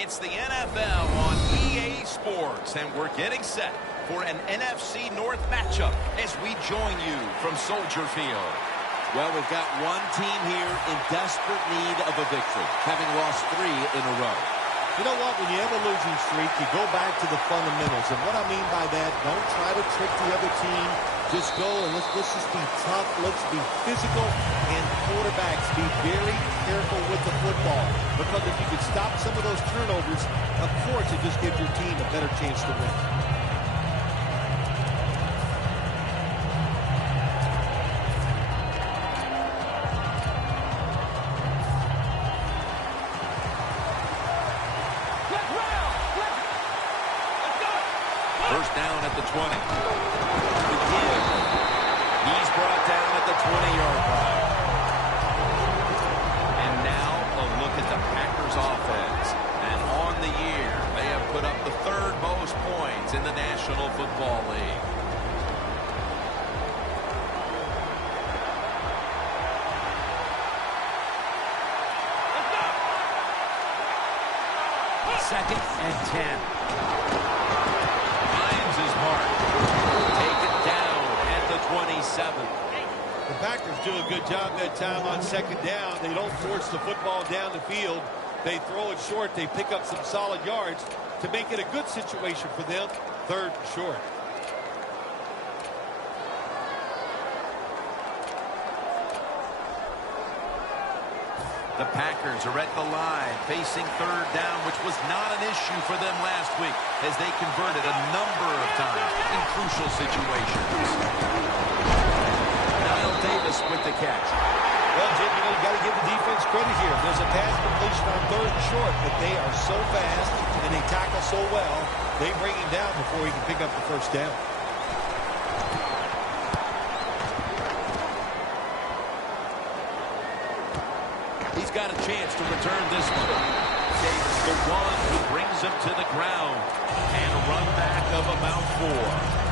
It's the NFL on EA Sports, and we're getting set for an NFC North matchup as we join you from Soldier Field. Well, we've got one team here in desperate need of a victory, having lost 3 in a row. You know what? When you have a losing streak, you go back to the fundamentals. And what I mean by that, don't try to trick the other team. Just go and let's just be tough. Let's be physical. And quarterbacks, be very careful with the football. Because if you can stop some of those turnovers, of course it just gives your team a better chance to win. First down at the 20. The give. He's brought down at the 20-yard line. And now a look at the Packers offense. And on the year, they have put up the 3rd most points in the National Football League. Second and 10. Take it down at the 27. The Packers do a good job that time on second down. They don't force the football down the field. They throw it short. They pick up some solid yards to make it a good situation for them. 3rd and short. The Packers are at the line, facing 3rd down, which was not an issue for them last week as they converted a number of times in crucial situations. Niall Davis with the catch. Well, Jim, you got to give the defense credit here. There's a pass completion on 3rd and short, but they are so fast and they tackle so well, they bring him down before he can pick up the first down. He's got a chance to return this one. Davis, the one who brings him to the ground. And a run back of about 4.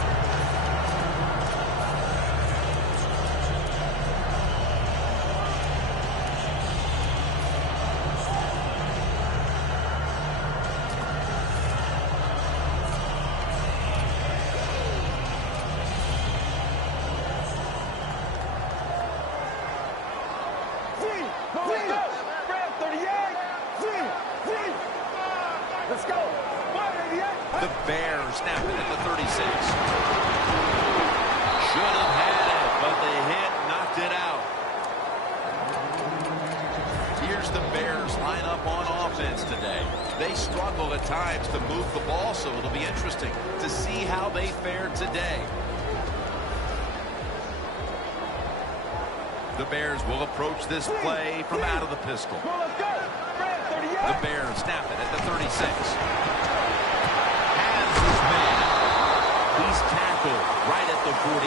Let's go. The Bears snap it at the 36. Should have had it, but the hit knocked it out. Here's the Bears line up on offense today. They struggle at times to move the ball, so it'll be interesting to see how they fare today. The Bears will approach this play from out of the pistol. The Bears snap it at the 36. Has his man. He's tackled right at the 43.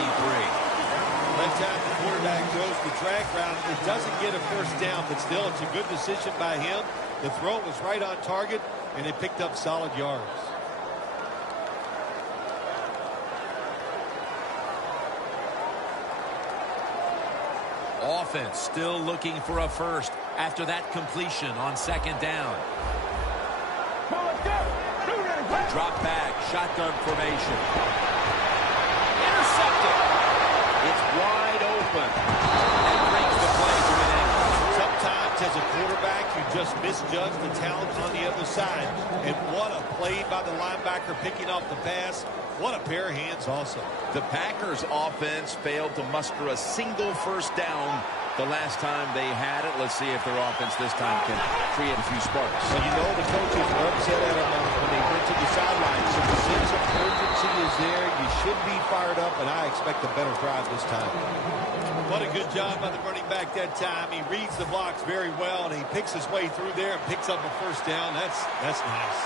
That time the quarterback throws the drag route. It doesn't get a first down, but still it's a good decision by him. The throw was right on target, and they picked up solid yards. Offense still looking for a first after that completion on 2nd down. Drop back, shotgun formation. Intercepted. It's wide open. And brings the play to an end. Sometimes as a quarterback, you just misjudge the talent on the other side. And what a play by the linebacker picking off the pass. What a pair of hands also. The Packers offense failed to muster a single first down the last time they had it. Let's see if their offense this time can create a few sparks. Well, you know the coaches were upset at them when they went to the sideline. So the sense of urgency is there. You should be fired up, and I expect a better drive this time. What a good job by the running back that time. He reads the blocks very well, and he picks his way through there and picks up a first down. That's nice.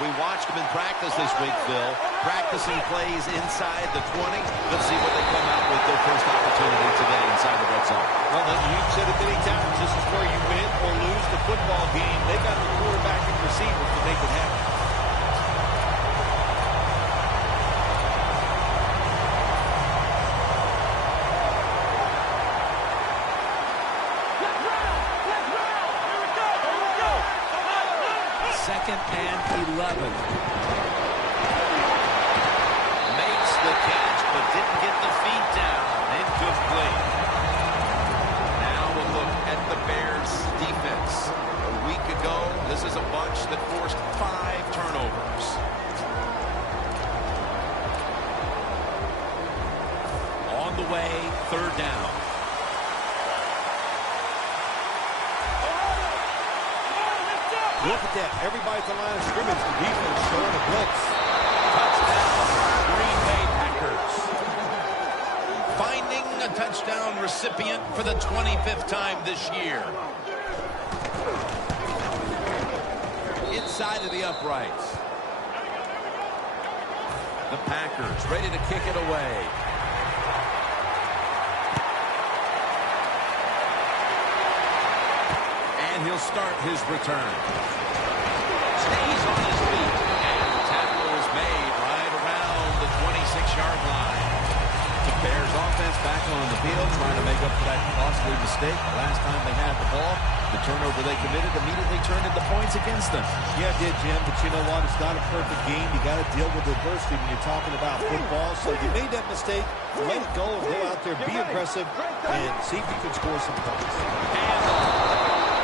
We watched them in practice this week, Phil, practicing plays inside the 20. Let's see what they come out with their first opportunity today inside the red zone. Well, you've said it many times. This is where you win or lose the football game. They got the quarterback and receivers to make it happen. 2nd and 11. Makes the catch, but didn't get the feet down. Incomplete. Now we'll look at the Bears' defense. A week ago, this is a bunch that forced 5 turnovers. On the way, 3rd down. Look at that. Everybody at the line of scrimmage. The defense showing a blitz. Touchdown, Green Bay Packers. Finding a touchdown recipient for the 25th time this year. Inside of the uprights. The Packers ready to kick it away. And he'll start his return. Stays on his feet. And the tackle is made right around the 26-yard line. The Bears offense back on the field trying to make up for that costly mistake. The last time they had the ball, the turnover they committed immediately turned into points against them. Yeah, it did, Jim, but you know what? It's not a perfect game. You got to deal with adversity when you're talking about football. So you made that mistake, let it go, and go out there, be aggressive, and see if you can score some points. And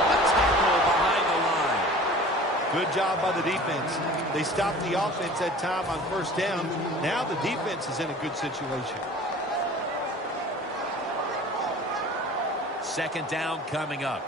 a tackle behind the line. Good job by the defense. They stopped the offense that time on 1st down. Now the defense is in a good situation. 2nd down coming up.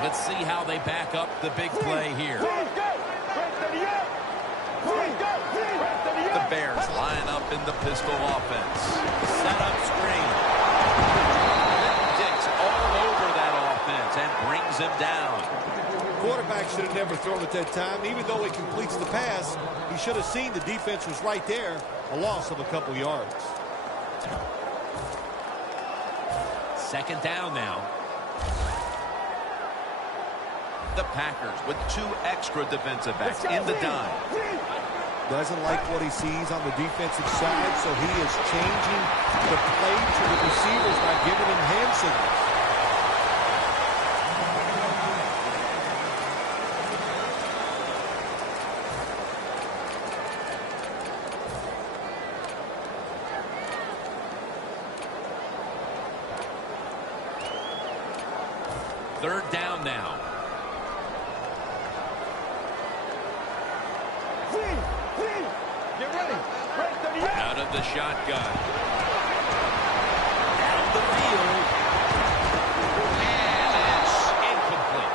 Let's see how they back up the big play here. The Bears line up in the pistol offense. Set up screen. Dix all over that offense and brings him down. Quarterback should have never thrown at that time. Even though he completes the pass, he should have seen the defense was right there. A loss of a couple yards. 2nd down now. The Packers with 2 extra defensive backs in the dime. Doesn't like what he sees on the defensive side, so he is changing the play to the receivers by giving them hand signals. Third down now. Out of the shotgun. Down the field. And it's incomplete.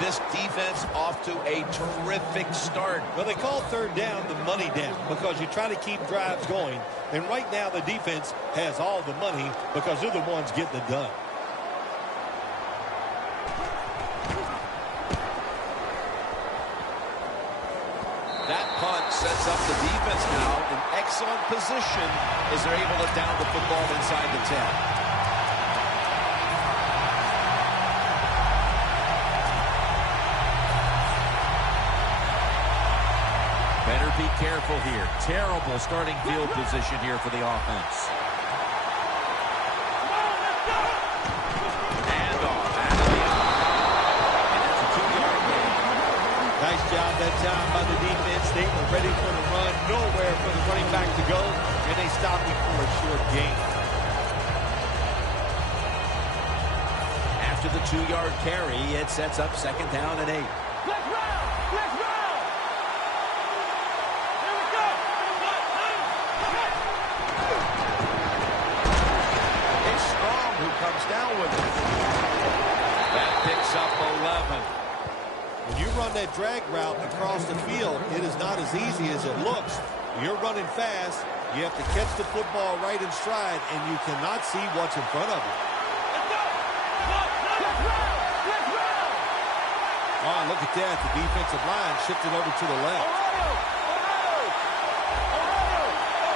This defense off to a terrific start. Well, they call 3rd down the money down because you try to keep drives going. And right now the defense has all the money because they're the ones getting it done. That punt sets up the defense now in excellent position as they're able to down the football inside the 10. Better be careful here. Terrible starting field position here for the offense. Nice job that time by the defense. They were ready for the run. Nowhere for the running back to go. And they stopped him for a short gain. After the 2-yard carry, it sets up 2nd down and 8. Let's round! Let's round! Here we go! It's Strong who comes down with it. That picks up 11. When you run that drag route across the field, it is not as easy as it looks. You're running fast. You have to catch the football right in stride, and you cannot see what's in front of you. Let's go! Let's round! Let's round! Oh, look at that. The defensive line shifted over to the left. Ohio!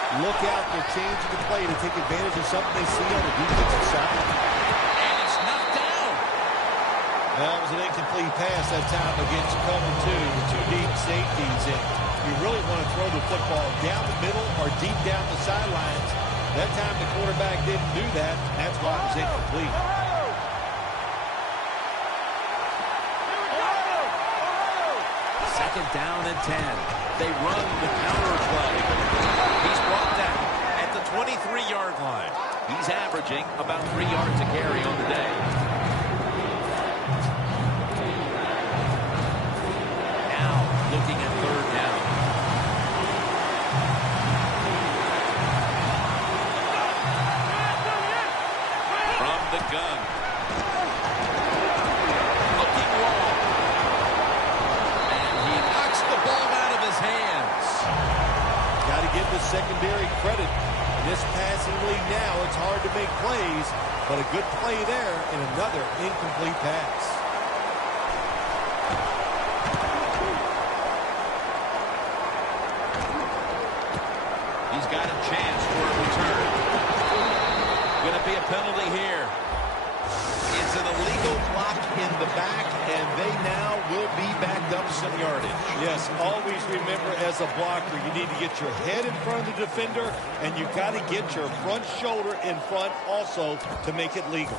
Look out, they're changing the play to take advantage of something they see on the defensive side. And it's knocked down. That was an incomplete pass that time against cover two, the two deep safeties. And you really want to throw the football down the middle or deep down the sidelines. That time the quarterback didn't do that, and that's why it was incomplete. Second down and 10. They run the counter play. He's brought down at the 23-yard line. He's averaging about 3 yards a carry on the day. Now looking at third down. From the gun. Looking long. And he knocks the ball out of his hands. Got to give the secondary credit. In this passing league now, it's hard to make plays, but a good play there and another incomplete pass. He's got a chance for a return. Going to be a penalty here. It's an illegal block in the back, and they now will be backed up some yardage. Yes, always remember as a blocker, you need to get your head in front of the defender, and you've got to get your front shoulder in front also to make it legal.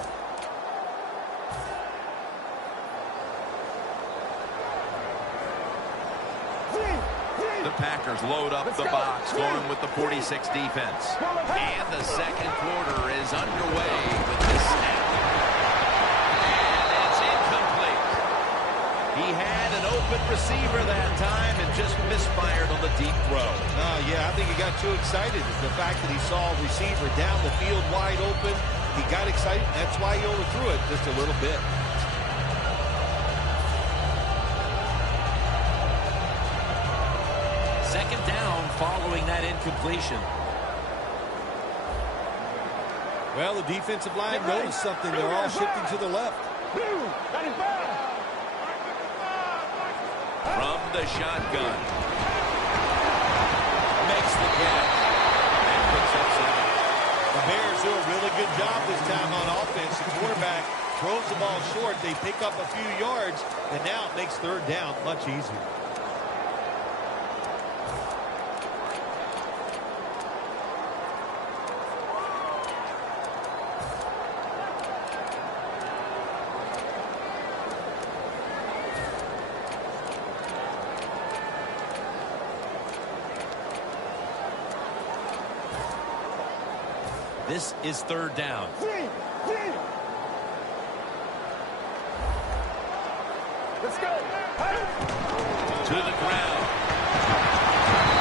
The Packers load up the box, going with the 46 defense. And the second quarter is underway with this snap. And it's incomplete. He had an open receiver that time and just misfired on the deep throw. Yeah, I think he got too excited. The fact that he saw a receiver down the field wide open, he got excited. That's why he overthrew it just a little bit. Second down following that incompletion. Well, the defensive line noticed something. They're all shifting to the left. From the shotgun. Makes the catch. And picks up 7. The Bears do a really good job this time on offense. The quarterback throws the ball short. They pick up a few yards, and now it makes third down much easier. This is third down. Let's go. To the ground.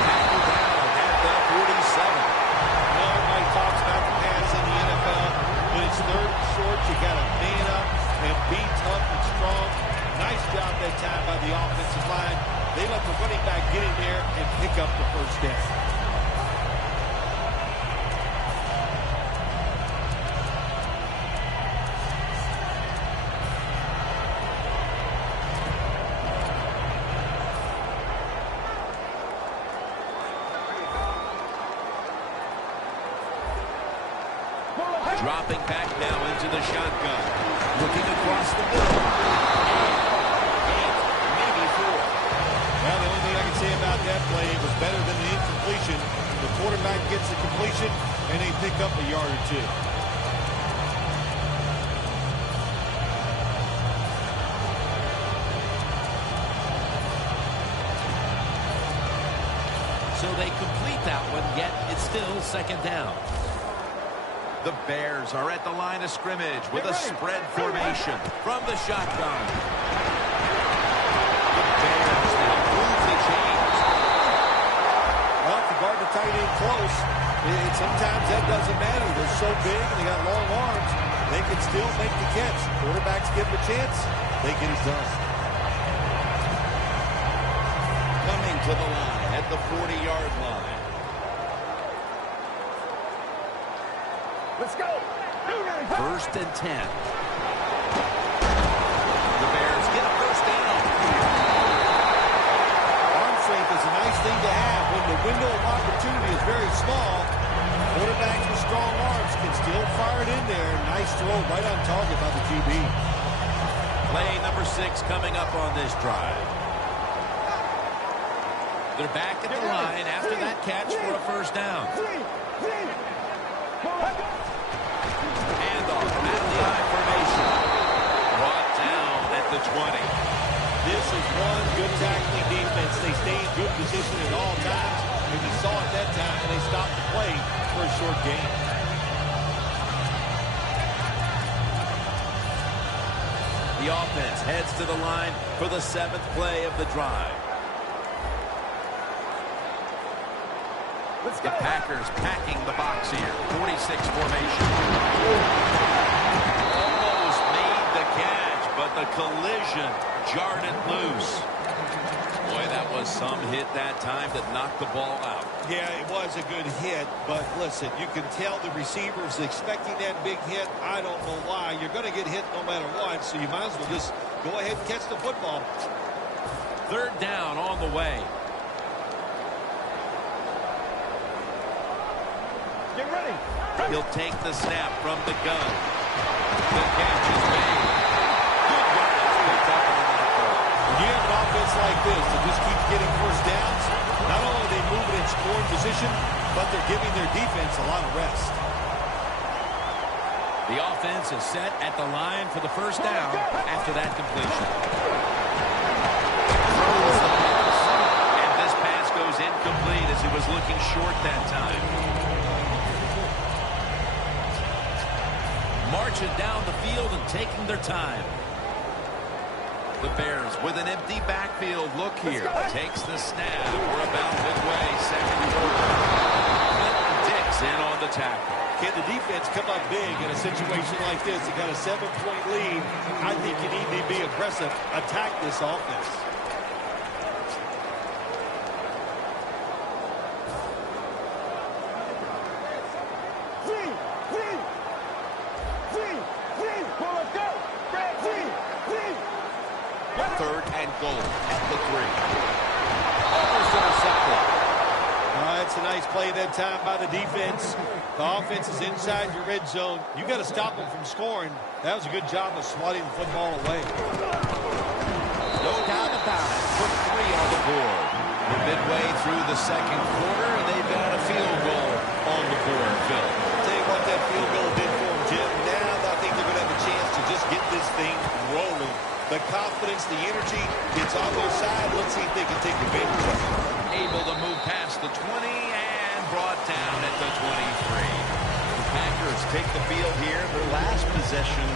Tackled down at the 47. Everybody talks about the pass in the NFL. When it's third and short, you got to man up and be tough and strong. Nice job that time by the offensive line. They let the running back get in there and pick up the first down. Dropping back now into the shotgun. Looking across the middle. 8, maybe 4. Well, the only thing I can say about that play, it was better than the incompletion. The quarterback gets the completion, and they pick up a yard or two. So they complete that one, yet it's still second down. The Bears are at the line of scrimmage with a spread formation from the shotgun. The Bears now move the chains. Well, if you guard the tight end close, sometimes that doesn't matter. They're so big and they got long arms, they can still make the catch. Quarterbacks give them a chance, they get it done. Coming to the line at the 40-yard line. Let's go. First and 10. The Bears get a first down. Arm strength is a nice thing to have when the window of opportunity is very small. number 6 coming up on this drive. They're back at the line after that catch for a first down. Handoff out of the I formation. Brought down at the 20. This is one good tackling defense. They stay in good position at all times. And you saw it that time, and they stopped the play for a short gain. The offense heads to the line for the 7th play of the drive. The Packers packing the box here. 46 formation. Almost made the catch, but the collision jarred it loose. Boy, that was some hit that time that knocked the ball out. Yeah, it was a good hit, but listen, you can tell the receiver's expecting that big hit. I don't know why. You're going to get hit no matter what, so you might as well just go ahead and catch the football. 3rd down on the way. Get ready. He'll take the snap from the gun. The catch is made. Good yardage picked up on that ball. When you have an offense like this that just keeps getting first downs, not only are they moving in scoring position, but they're giving their defense a lot of rest. The offense is set at the line for the first down after that completion. Throws the pass. And this pass goes incomplete as he was looking short that time. Marching down the field and taking their time. The Bears with an empty backfield look here. Takes the snap. We're about midway, 2nd quarter. Clinton Dix in on the tackle. Can the defense come up big in a situation like this? You got a 7-point lead. I think you need to be aggressive. Attack this offense. Third and goal at the 3. Almost intercepted. It's a nice play that time by the defense. The offense is inside your red zone. You got to stop them from scoring. That was a good job of swatting the football away. No doubt about it. Put 3 on the board. We're midway through the 2nd quarter, and they've got a field goal on the board, Phil. I'll tell you what that field goal did for them, Jim. Now I think they're going to have a chance to just get this thing rolling. The confidence, the energy, it's on their side. Let's see if they can take advantage of it. Able to move past the 20 and brought down at the 23. The Packers take the field here. Their last possession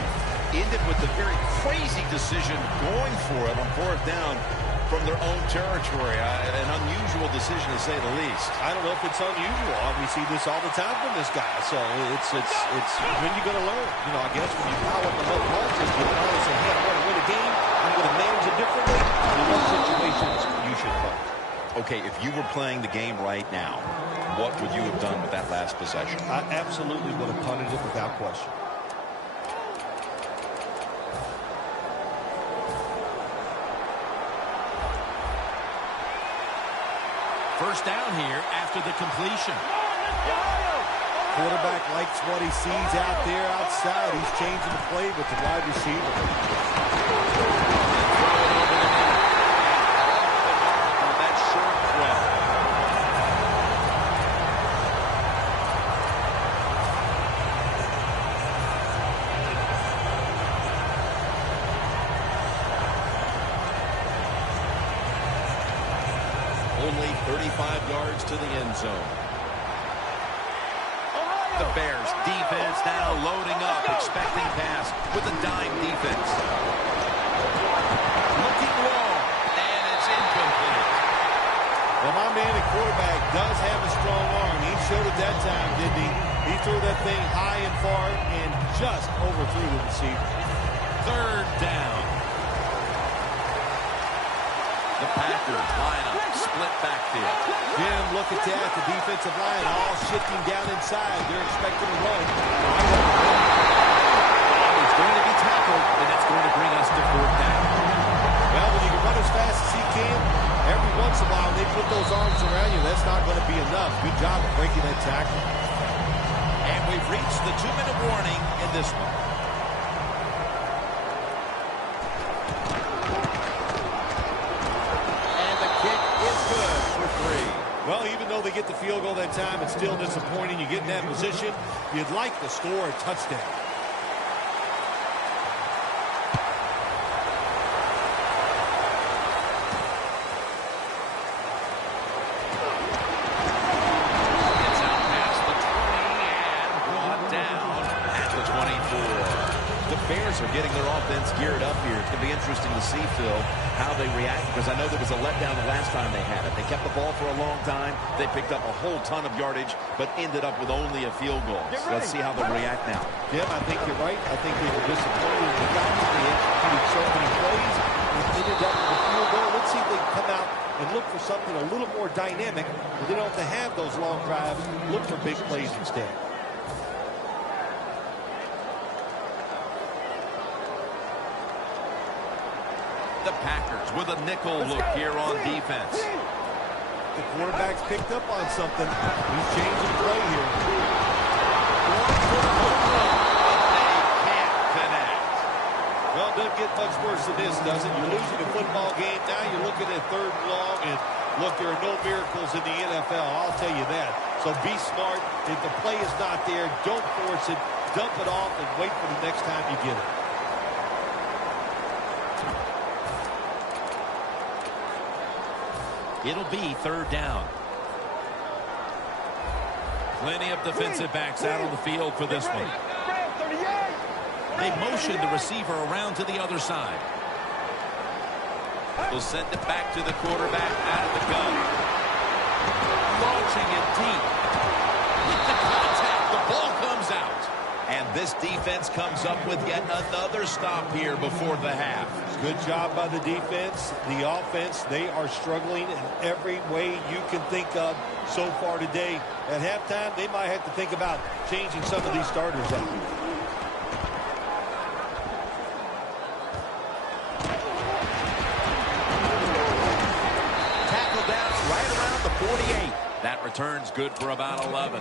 ended with a very crazy decision going for it on 4th down from their own territory. An unusual decision to say the least. I don't know if it's unusual. We see this all the time from this guy. So it's when you're going to learn. You know, I guess when you pile up enough punches, you can always say, hey, I want to win a game. I'm going to manage it differently. In what situations you should punt. Okay, if you were playing the game right now, what would you have done with that last possession? I absolutely would have punted it without question. First down here after the completion. Quarterback likes what he sees out there outside. He's changing the play with the wide receiver. That short throw. Only 35 yards to the end zone. The Bears defense now loading up, expecting pass with a dime defense. Looking long, and it's incomplete. Well, my man at quarterback does have a strong arm. He showed it that time, didn't he? He threw that thing high and far and just overthrew the receiver. 3rd down. The Packers line up, split backfield. Jim, look at that. The defensive line all shifting down inside. They're expecting a run. He's going to be tackled, and that's going to bring us to 4th down. Well, when you can run as fast as he can, every once in a while they put those arms around you. That's not going to be enough. Good job of breaking that tackle. And we've reached the 2-minute warning in this one. get the field goal that time. It's still disappointing. You get in that position, you'd like to score a touchdown. Are getting their offense geared up here. It's going to be interesting to see, Phil, how they react, because I know there was a letdown the last time they had it. They kept the ball for a long time. They picked up a whole ton of yardage, but ended up with only a field goal. So let's see how they react now. Jim, I think you're right. I think they were disappointed in the fact that they executed so many plays and ended up with a field goal. Let's see if they can come out and look for something a little more dynamic, but they don't have to have those long drives. Look for big plays instead. The Packers with a nickel look here on defense. The quarterback's picked up on something. He's changing play here. They can't connect. Well, it doesn't get much worse than this, does it? You're losing a football game. Now you're looking at third and long, and look, there are no miracles in the NFL. I'll tell you that. So be smart. If the play is not there, don't force it. Dump it off and wait for the next time you get it. It'll be third down. Plenty of defensive backs out on the field for this one. They motion the receiver around to the other side. They'll send it back to the quarterback out of the gun. Launching it deep. With the contact, the ball comes out. And this defense comes up with yet another stop here before the half. Good job by the defense. The offense, they are struggling in every way you can think of so far today. At halftime, they might have to think about changing some of these starters out. Tackle down right around the 48. That return's good for about 11.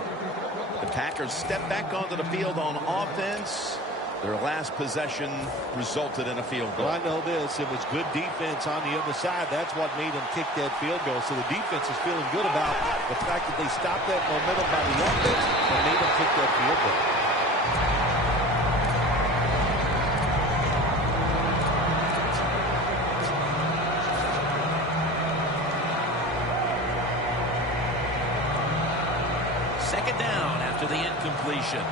The Packers step back onto the field on offense. Their last possession resulted in a field goal. Well, I know this. It was good defense on the other side. That's what made them kick that field goal. So the defense is feeling good about the fact that they stopped that momentum by the offense and made them kick that field goal. Second down after the incompletion.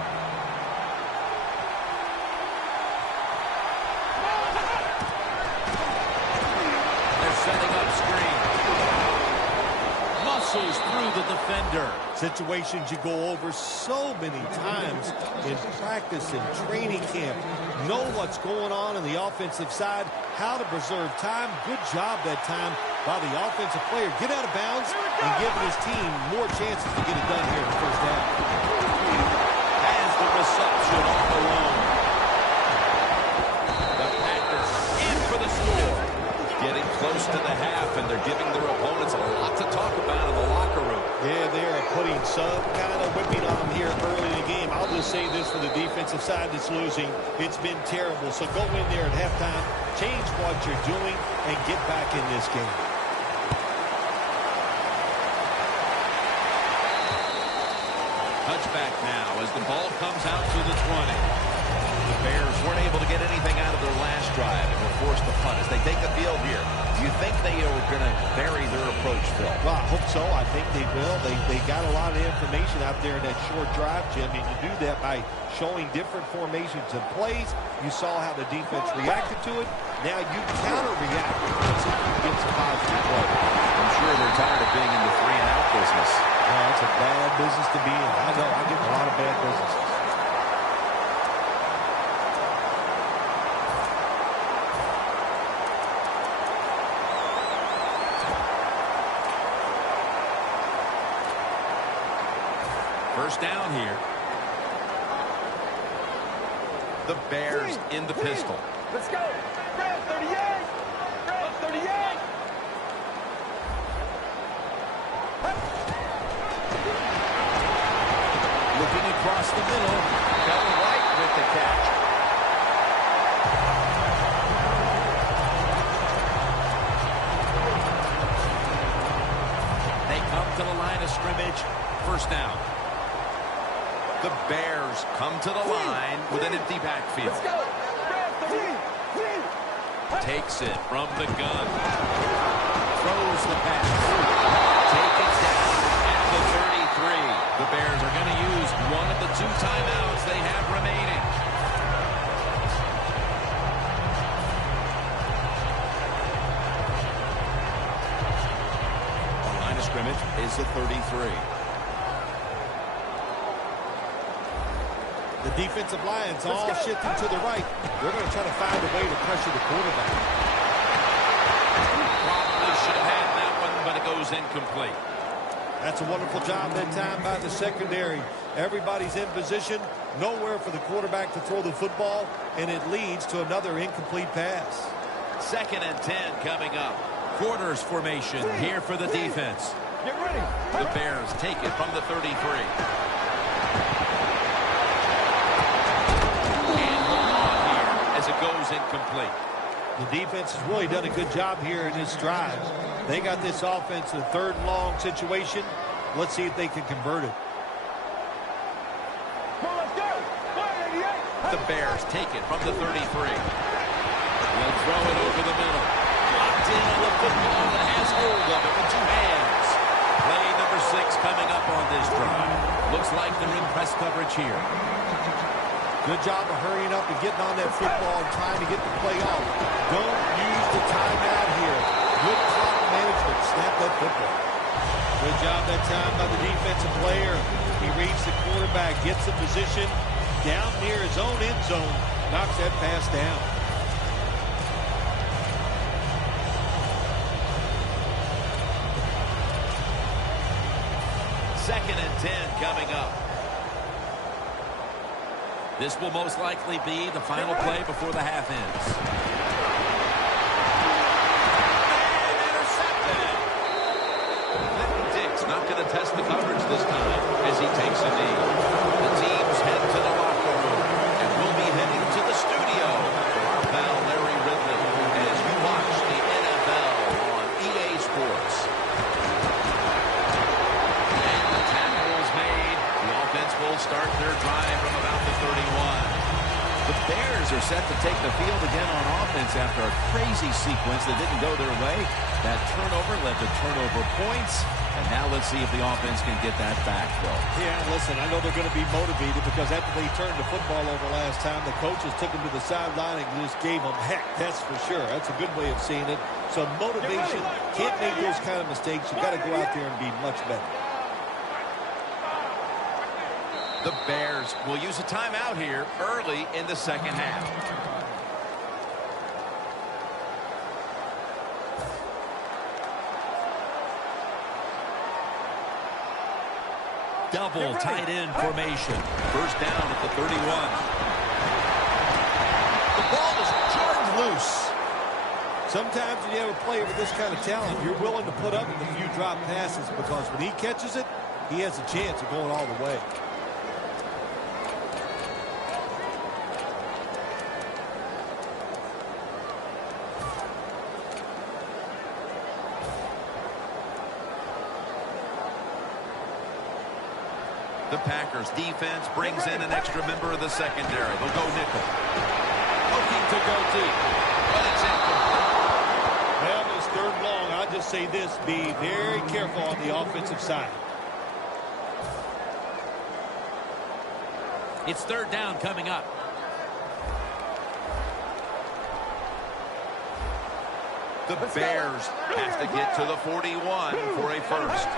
Setting up screen. Muscles through the defender. Situations you go over so many times in practice and training camp. Know what's going on the offensive side, how to preserve time. Good job that time by the offensive player. Get out of bounds and giving his team more chances to get it done here in the first half. Has the reception all alone. The Packers in for the score. Getting close to the half, and they're giving their opponents a lot to talk about in the locker room. Yeah, they are putting some kind of whipping on them here early in the game. I'll just say this for the defensive side that's losing. It's been terrible. So go in there at halftime, change what you're doing, and get back in this game. Touchback now as the ball comes out to the 20. The Bears weren't able to get anything out of their last drive and were forced to punt as they take the field here. Do you think they are going to vary their approach, Phil? Well, I hope so. I think they will. They got a lot of information out there in that short drive, Jim, and you do that by showing different formations and plays. You saw how the defense reacted to it. Now you counter-react. Let's see if you can get some positive play. I'm sure they're tired of being in the three-and-out business. Yeah, that's a bad business to be in. I know. I get a lot of bad businesses. First down here. The Bears in the pistol. Let's go. Bears 38. Bears 38. Looking across the middle. Fell right with the catch. They come to the line of scrimmage. First down. The Bears come to the line with an empty backfield. Takes it from the gun. Throws the pass. Take it down at the 33. The Bears are going to use one of the 2 timeouts they have remaining. The line of scrimmage is the 33. The defensive line's all shifting to the right. They're going to try to find a way to pressure the quarterback. Probably should have had that one, but it goes incomplete. That's a wonderful job that time by the secondary. Everybody's in position, nowhere for the quarterback to throw the football, and it leads to another incomplete pass. 2nd and 10 coming up. Quarters formation here for the defense. Get ready. The Bears take it from the 33. As it goes incomplete. The defense has really done a good job here in this drive. They got this offense in a 3rd and long situation. Let's see if they can convert it. The Bears take it from the 33. They'll throw it over the middle. Locked in on the football and has hold of it with 2 hands. Play number 6 coming up on this drive. Looks like they're in press coverage here. Good job of hurrying up and getting on that football and trying to get the play off. Don't use the timeout here. Good clock management. Snap that football. Good job that time by the defensive player. He reads the quarterback, gets in position down near his own end zone, knocks that pass down. Second and 10 coming up. This will most likely be the final play before the half ends. And intercepted. Clinton Dix not going to test the coverage this time as he takes a knee. The teams head to the locker room, and we'll be heading to the studio for our pal Larry Ridley as you watch the NFL on EA Sports. And the tackle is made. The offense will start their drive from about the 31. The Bears are set to take the field again on offense after a crazy sequence that didn't go their way. That turnover led to turnover points. And now let's see if the offense can get that back, Phil. Yeah, listen, I know they're going to be motivated because after they turned the football over last time, the coaches took them to the sideline and just gave them heck. That's for sure. That's a good way of seeing it. So motivation, can't make those kind of mistakes. You got to go out there and be much better. The Bears will use a timeout here early in the 2nd half. Double tight end formation. First down at the 31. The ball is jarred loose. Sometimes when you have a player with this kind of talent, you're willing to put up with a few drop passes because when he catches it, he has a chance of going all the way. The Packers defense brings in an extra member of the secondary. They'll go nickel. Looking to go deep, but it's incomplete. Well, this 3rd and long, I'll just say this, be very careful on the offensive side. It's 3rd down coming up. The Bears have to get to the 41 for a first.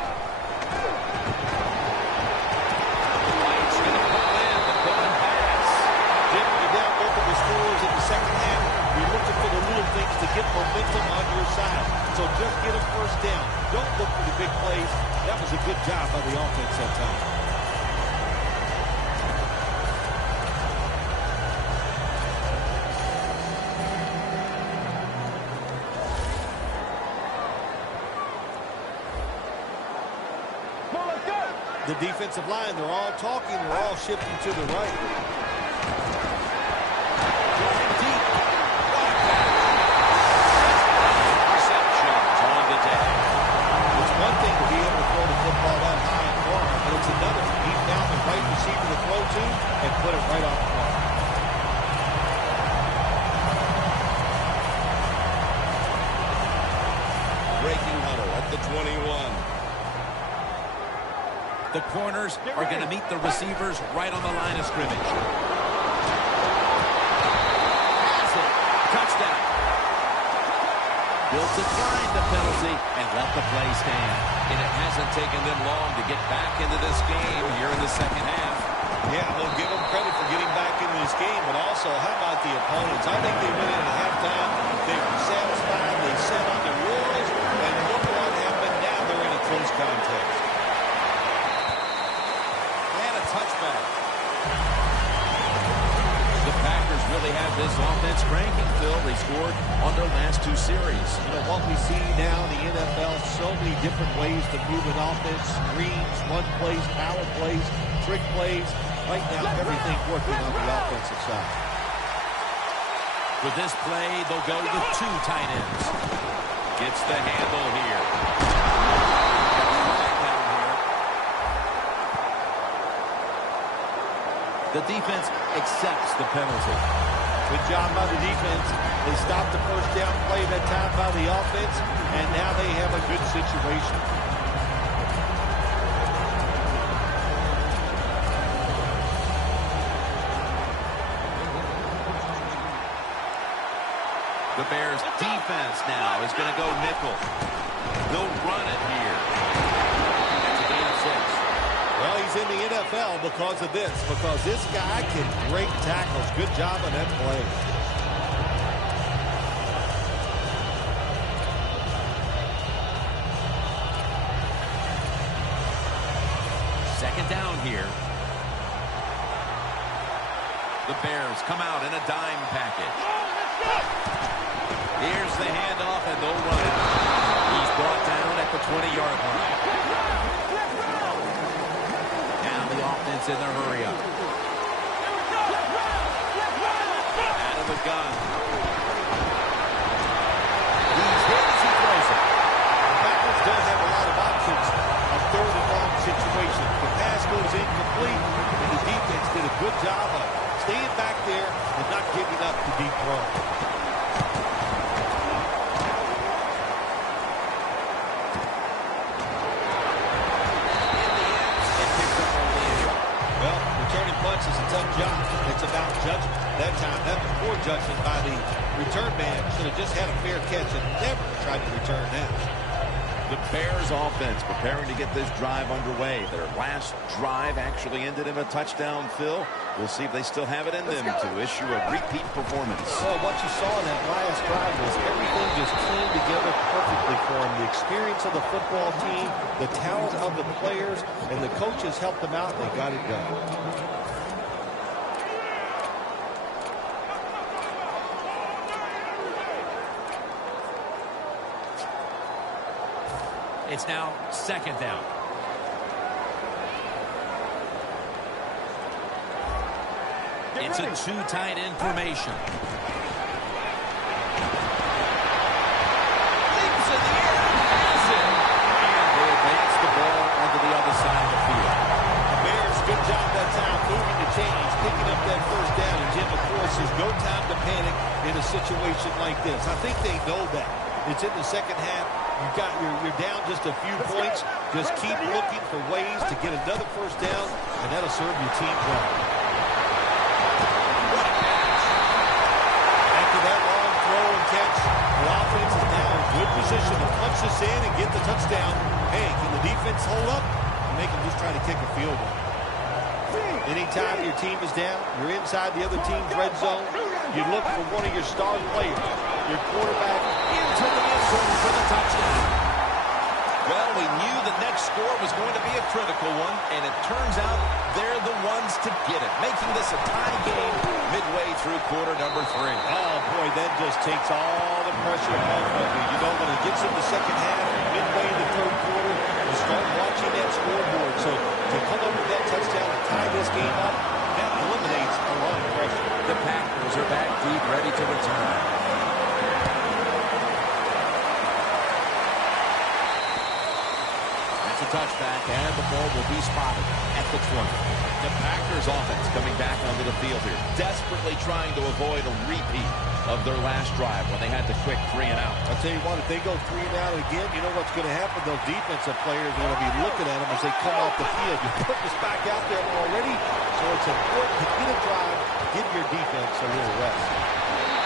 In the 2nd half, you're looking for the little things to get momentum on your side. So just get a first down. Don't look for the big plays. That was a good job by the offense that time. The defensive line, they're all talking. They're all shifting to the right. 21. The corners are going to meet the receivers right on the line of scrimmage. Pass it. Touchdown. Built to find the penalty and let the play stand. And it hasn't taken them long to get back into this game here in the second half. Yeah, we'll give them credit for getting back into this game, but also, how about the opponents? I think they went in at halftime. They were satisfied. They sat on their laurels, and look what happened. Now they're in a close contest. And a touchback. The Packers really have this offense cranking, Phil. They scored on their last 2 series. You know, what we see now in the NFL, so many different ways to move an offense. Screens, run plays, power plays, trick plays. Right now, everything working on the offensive side. For this play, they'll go with 2 tight ends. Gets the handle here. The defense accepts the penalty. Good job by the defense. They stopped the first down play that time by the offense, and now they have a good situation. The Bears defense now is going to go nickel. They'll run it here. That's a gain of 6. Well, he's in the NFL because of this, because this guy can break tackles. Good job on that play. Second down here. The Bears come out in a dime package. Here's the handoff, and they'll run it. He's brought down at the 20-yard line. Now the offense in the hurry-up. Out of the gun. He's hit as he throws it. The Packers don't have a lot of options on third and long situations. The pass goes incomplete, and the defense did a good job of staying back there and not giving up the deep throw. Is a tough job. It's about judgment. That time, that was poor judgment by the return man. Should have just had a fair catch and never tried to return that. The Bears offense preparing to get this drive underway. Their last drive actually ended in a touchdown, Phil. We'll see if they still have it in them to issue a repeat performance. Well, what you saw in that last drive was everything just came together perfectly for them. The experience of the football team, the talent of the players, and the coaches helped them out. They got it done. It's now second down. It's a 2 tight end formation. Leaps in the air, has it. And they advance the ball onto the other side of the field. The Bears, good job that time, moving the chains, picking up that first down. And Jim, of course, there's no time to panic in a situation like this. I think they know that. It's in the second half. You're down just a few points. Just keep looking for ways to get another first down, and that'll serve your team well. What a catch. After that long throw and catch, the offense is now in good position to punch this in and get the touchdown. Hey, can the defense hold up and make them just try to kick a field goal? Anytime your team is down, you're inside the other team's red zone, you look for one of your star players, your quarterback, Into the end zone for the touchdown. Well, we knew the next score was going to be a critical one, and it turns out they're the ones to get it, making this a tie game midway through quarter number 3. oh boy, that just takes all the pressure off of you. You know, when it gets in the second half, midway in the third quarter, you start watching that scoreboard. So to come up with that touchdown and tie this game up, that eliminates a lot of pressure. The Packers are back deep, ready to return. touchback, and the ball will be spotted at the 20. The Packers offense coming back onto the field here, desperately trying to avoid a repeat of their last drive when they had the quick 3 and out. I'll tell you what, if they go 3 and out again, you know what's going to happen? Those defensive players are going to be looking at them as they come off the field. You're putting us back out there already, so it's important to get a drive, give your defense a little rest.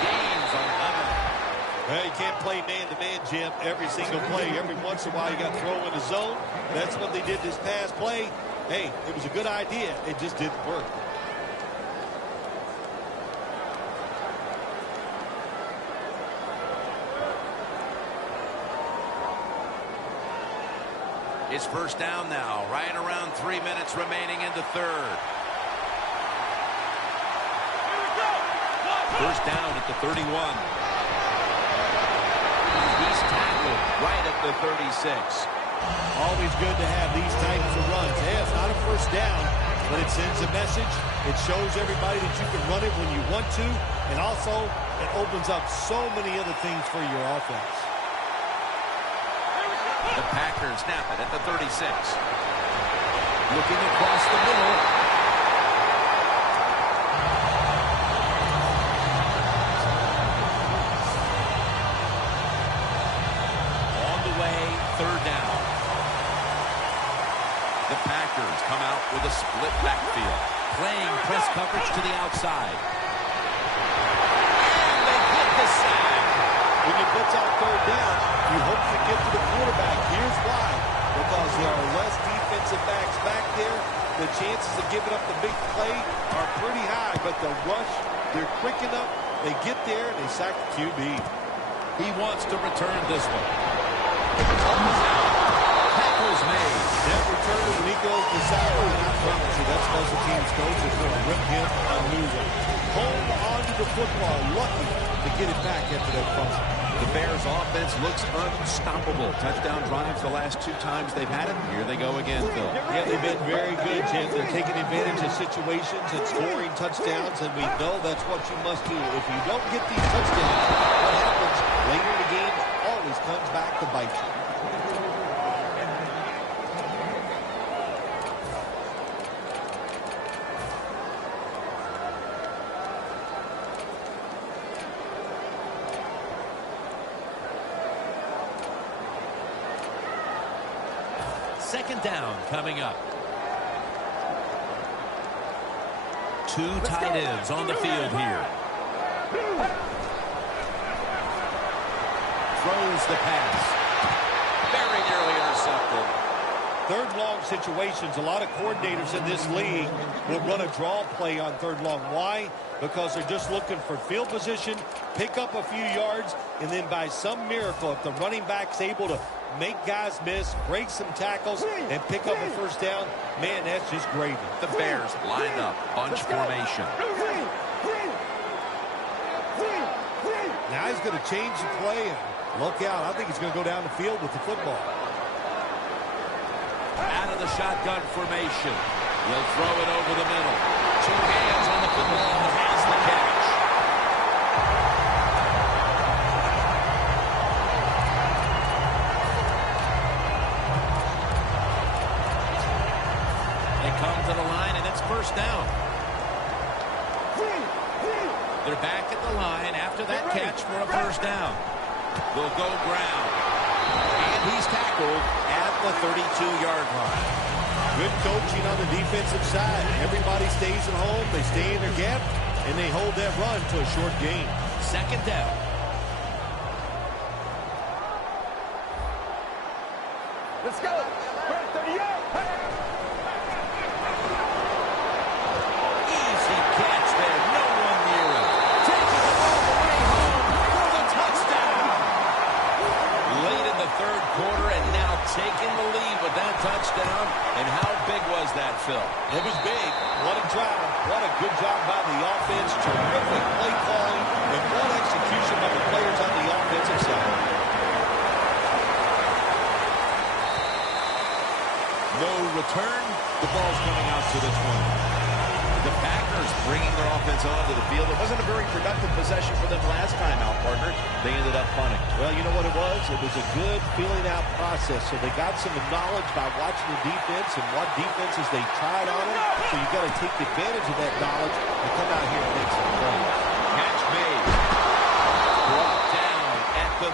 Gains 11. Well, you can't play man-to-man, Jim, every single play. Every once in a while, you got to throw in the zone. That's what they did this past play. Hey, it was a good idea. It just didn't work. It's first down now, right around 3 minutes remaining in the third. First down at the 31. He's tackled right at the 36. Always good to have these types of runs. Hey, it's not a first down, but it sends a message. It shows everybody that you can run it when you want to, and also it opens up so many other things for your offense. The Packers snap it at the 36. Looking across the middle. On the way, third down. The Packers come out with a split backfield, playing press coverage to the outside. And they hit the sack. When you blitz out third down, you hope to get to the quarterback. Here's why. Because there are less defensive backs back there. The chances of giving up the big play are pretty high, but the rush, they're quick enough. They get there, and they sack the QB. He wants to return this one. Tackle's made. That return, when he goes to the sideline, I promise you, that special teams coach is going to rip him a new one. Hold on to the football, lucky to get it back after that fumble. The Bears offense looks unstoppable. Touchdown drives the last 2 times they've had it. Here they go again, Phil. Yeah, they've been very good, Jim. They're taking advantage of situations and scoring touchdowns, and we know that's what you must do. If you don't get these touchdowns, what happens later in the game always comes back to bite you. Second down coming up. 2 tight ends on the field here. Throws the pass. Very nearly intercepted. Third long situations, a lot of coordinators in this league will run a draw play on third long. Why? Because they're just looking for field position, pick up a few yards, and then by some miracle, if the running back's able to make guys miss, break some tackles, and pick up a first down, man, that's just gravy. The Bears lined up, bunch formation. Now he's going to change the play, and look out. I think he's going to go down the field with the football. Out of the shotgun formation. He'll throw it over the middle. 2 hands on the football, has the catch. They come to the line, and it's first down. They're back at the line after that catch for a first down. They'll go ground. And he's tackled at the 32-yard line. Good coaching on the defensive side. Everybody stays at home. They stay in their gap, and they hold that run to a short gain. Second down. Let's go. 38. Easy catch there. No one near him. Taking it all the way home for the touchdown. Late in the third quarter and now taking the lead with that touchdown. And how big was that, Phil? It was big. What a drive. What a good job by the offense. Terrific play calling and what execution by the players on the offensive side. No return. The ball's coming out to the 20. The Packers Bears bringing their offense onto the field. It wasn't a very productive possession for them last time out, partner. They ended up punting. Well, you know what it was? It was a good feeling out process. So they got some knowledge by watching the defense and what defenses they tried on them. So you got to take advantage of that knowledge and come out here and make some plays. Catch made. Brought down at the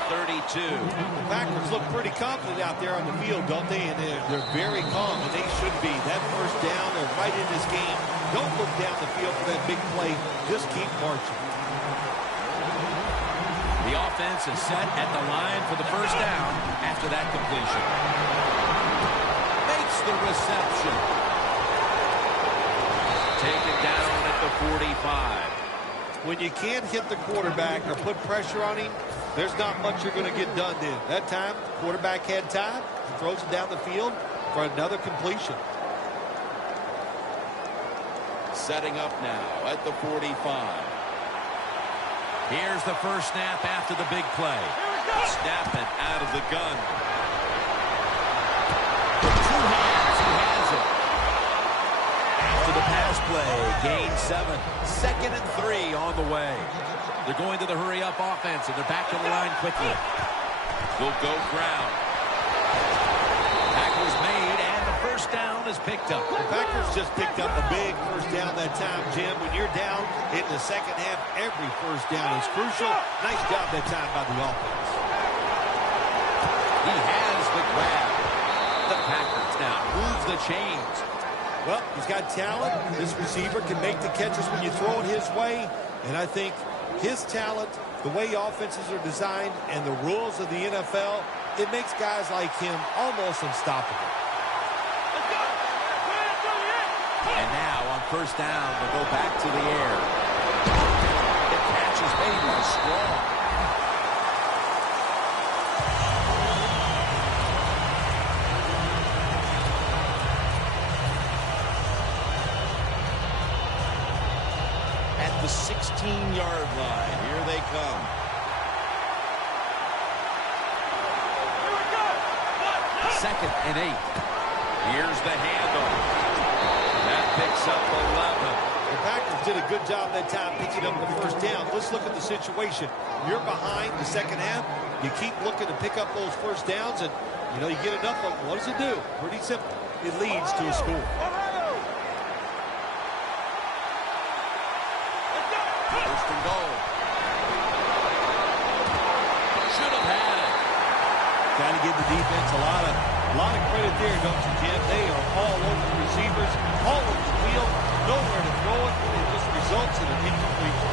32. The Packers look pretty confident out there on the field, don't they? And they're very calm, and they should be. That first down, they're right in this game. Don't look down the field for that big play. Just keep marching. The offense is set at the line for the first down after that completion. Makes the reception. Taken down at the 45. When you can't hit the quarterback or put pressure on him, there's not much you're going to get done then. That time, quarterback had time. He throws it down the field for another completion. Setting up now at the 45. Here's the first snap after the big play. Snap it out of the gun. With two hands, he has it. After the pass play, gain 7. 2nd and 3 on the way. They're going to the hurry-up offense, and they're back to the line quickly. Will go ground. Tackle's made, and the first down is picked up. The Packers just picked up a big first down that time, Jim. When you're down in the second half, every first down is crucial. Nice job that time by the offense. He has the grab. The Packers now move the chains. Well, he's got talent. This receiver can make the catches when you throw it his way. And I think his talent, the way offenses are designed, and the rules of the NFL, it makes guys like him almost unstoppable. And now on first down, they'll go back to the air. The catch is made by Strong. At the 16-yard line, here they come. Second and 8. Here's the handoff. That picks up 11. The Packers did a good job that time picking up the first down. Let's look at the situation. You're behind the second half. You keep looking to pick up those first downs, and, you get enough of them. What does it do? Pretty simple. It leads to a score. First and goal. Should have had it. Got to give the defense a lot of credit there, don't you, Jim? They are all over the receivers, all over the field, nowhere to throw it, and it just results in an incompletion.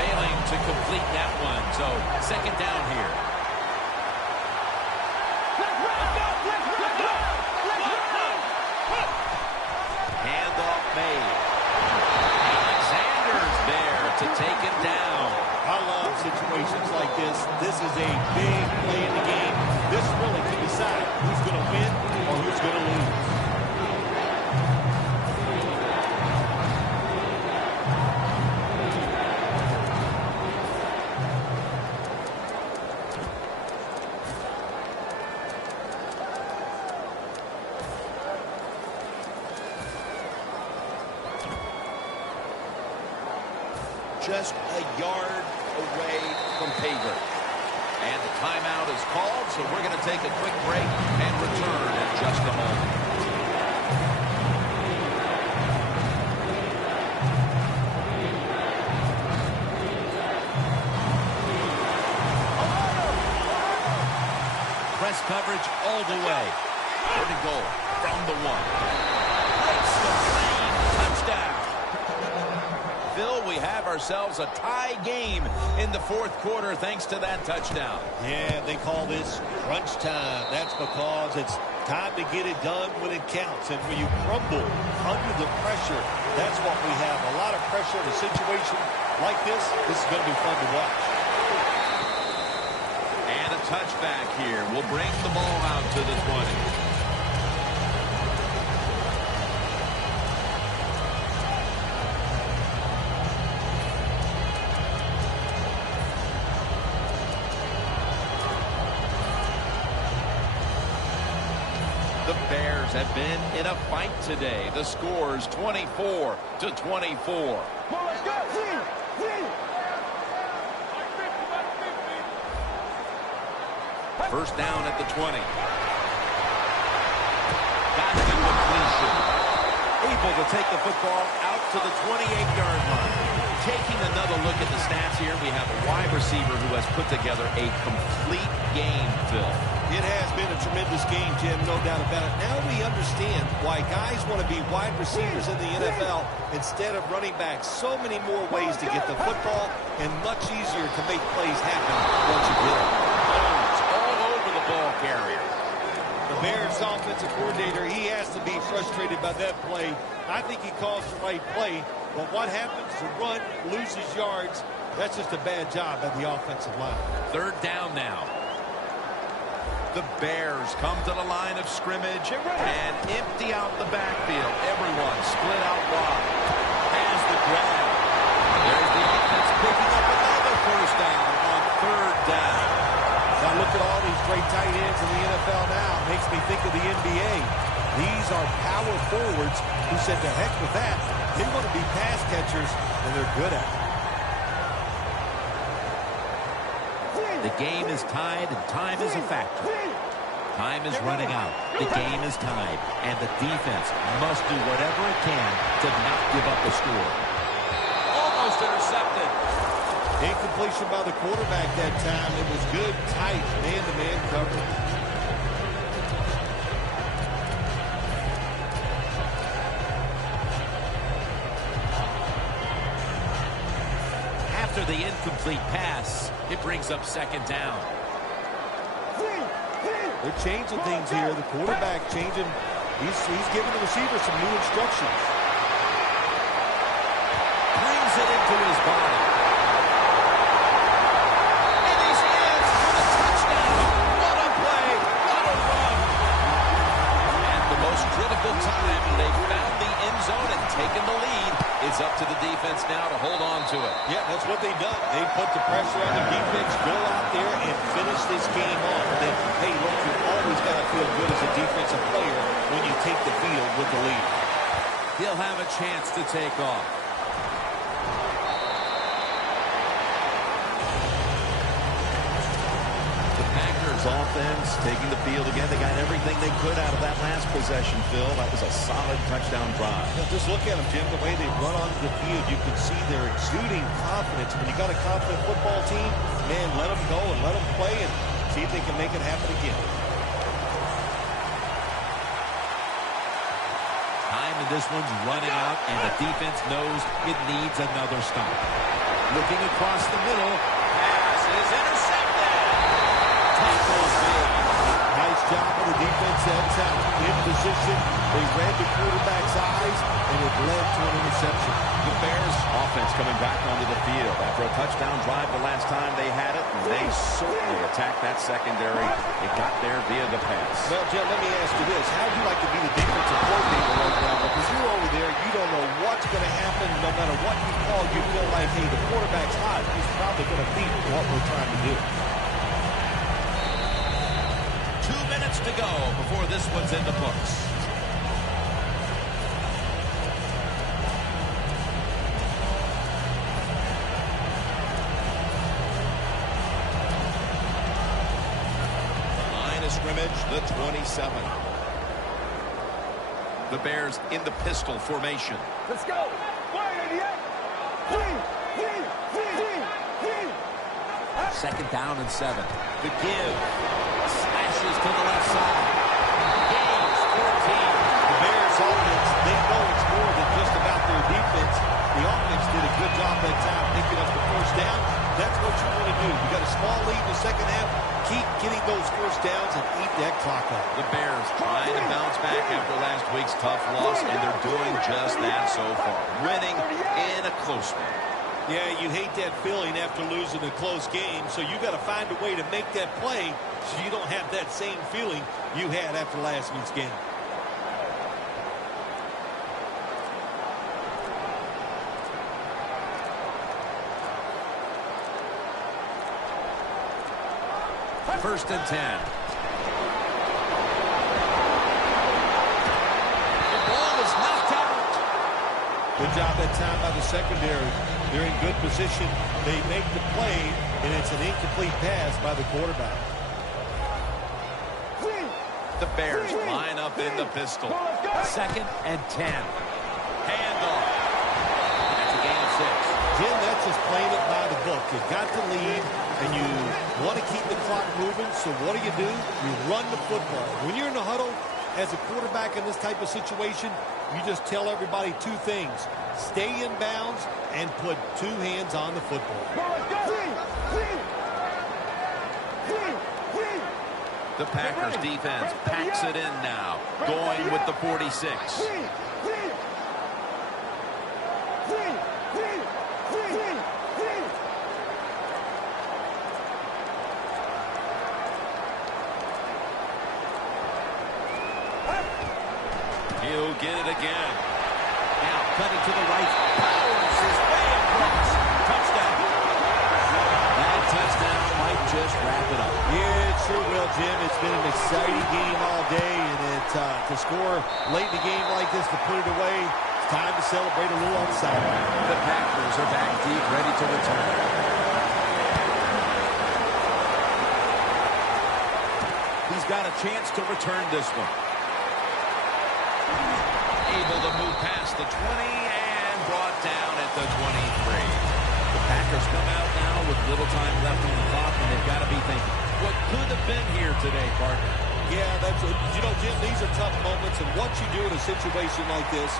Failing to complete that one, so second down here. Handoff made. Alexander's there to take it down. I love situations like this. This is a big play in the game. This really can decide who's going to win or who's going to lose. Just a yard away from pay dirt. And the timeout is called, so we're going to take a quick break and return in just a moment. Press coverage all the way. Third and goal from the 1. Breaks the lane. Touchdown. Phil, we have ourselves a tie game in the fourth quarter thanks to that touchdown. Yeah, they call this crunch time. That's because it's time to get it done when it counts. And when you crumble under the pressure, that's what we have. A lot of pressure in a situation like this. This is going to be fun to watch. And a touchback here will bring the ball out to the 20. The Bears Bears have been in a fight today. The score's 24-24. First down at the 20. Got the completion. Able to take the football out to the 28-yard line. Taking another look at the stats here, we have a wide receiver who has put together a complete game, Phil. It has been a tremendous game, Jim, no doubt about it. Now we understand why guys want to be wide receivers in the NFL instead of running backs. So many more ways to get the football and much easier to make plays happen once you get it. All over the ball carrier. The Bears offensive coordinator, he has to be frustrated by that play. I think he calls the right play, but what happens to run, loses yards, that's just a bad job by the offensive line. Third down now. The Bears come to the line of scrimmage and empty out the backfield. Everyone split out wide. Has the grab. There's the offense picking up another first down on third down. Now look at all these great tight ends in the NFL now. Makes me think of the NBA. These are power forwards who said to heck with that. They want to be pass catchers, and they're good at it. The game is tied, and time is a factor. Time is running out. The game is tied, and the defense must do whatever it can to not give up the score. Almost intercepted. Incompletion by the quarterback that time. It was good, tight, man-to-man coverage. After the incomplete pass, it brings up second down. They're changing things here. The quarterback changing. He's giving the receiver some new instructions. Brings it into his body. And he's in for the touchdown. What a play. What a run. At the most critical time, they found the end zone and taken the lead. It's up to the defense now to hold on to it. Yeah, that's what they've done. They put the pressure on the defense, go out there and finish this game off. And then, hey, look, you always got to feel good as a defensive player when you take the field with the lead. He'll have a chance to take off. The Packers offense taking the field again. They got everything they could out of that last possession, Phil. That was a solid touchdown drive. Well, just look at them, Jim, the way they run onto the field. You can see they're exuding confidence. When you got a confident football team, man, let them go and let them play and see if they can make it happen again. Time in this one's running out, and the defense knows it needs another stop. Looking across the middle, pass is intercepted. Tackles big. Nice job of the defense that time. In position, they read the quarterback's eyes, and it led to an interception. The Bears offense coming back onto the field after a touchdown drive the last time they had it, and they certainly attacked that secondary. It got there via the pass. Well, Jim, let me ask you this. How would you like to be the defensive coordinator right now? Because you're over there, you don't know what's going to happen. No matter what you call, you feel like, hey, the quarterback's hot. He's probably going to beat what we're trying to do. 2 minutes to go before this one's in the books. Line of scrimmage, the 27. The Bears in the pistol formation. Let's go. Second down and 7. The give. Slashes to the left side. Gains 14. The Bears offense, they know it's more than just about their defense. The offense did a good job that time picking up the first down. That's what you want to do. You got a small lead in the second half. Keep getting those first downs and eat that clock up. The Bears trying to bounce back after last week's tough loss, and they're doing just that so far. Winning in a close one. Yeah, you hate that feeling after losing a close game, so you got to find a way to make that play so you don't have that same feeling you had after last week's game. First and 10. Good job that time by the secondary. They're in good position. They make the play, and it's an incomplete pass by the quarterback. The Bears line up in the pistol. 2nd and 10. Handoff. That's a gain of 6. Jim, that's just playing it by the book. You got the lead, and you want to keep the clock moving, so what do? You run the football. When you're in the huddle, as a quarterback in this type of situation, you just tell everybody 2 things. Stay in bounds and put 2 hands on the football. The Packers defense packs it in now, going with the 46. He'll get it again. Now cutting to the right. Powers his way across. Touchdown. That touchdown might just wrap it up. Yeah, it sure will, Jim. It's been an exciting game all day, and to score late in the game like this, to put it away, it's time to celebrate a little on the sideline. The Packers are back deep, ready to return. He's got a chance to return this one. Able to move past the 20 and brought down at the 23. The Packers come out now with little time left on the clock, and they've got to be thinking, what could have been here today, partner? Yeah, Jim, these are tough moments, and what you do in a situation like this,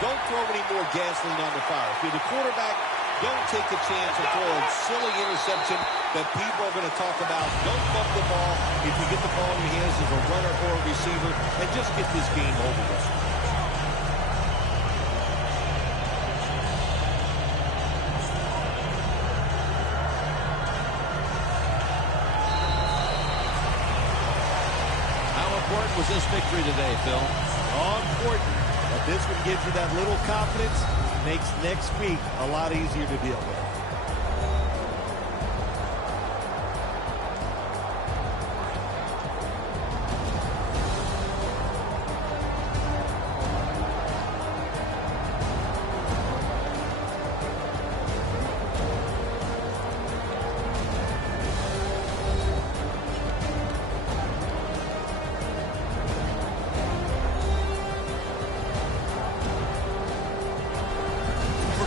don't throw any more gasoline on the fire. If you're the quarterback, don't take a chance of throwing silly interception that people are going to talk about. Don't bump the ball if you get the ball in your hands as a runner or a receiver, and just get this game over with. Was this victory today, Phil? All important. But this one gives you that little confidence, makes next week a lot easier to deal with.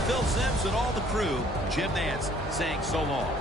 Phil Simms and all the crew, Jim Nantz saying so long.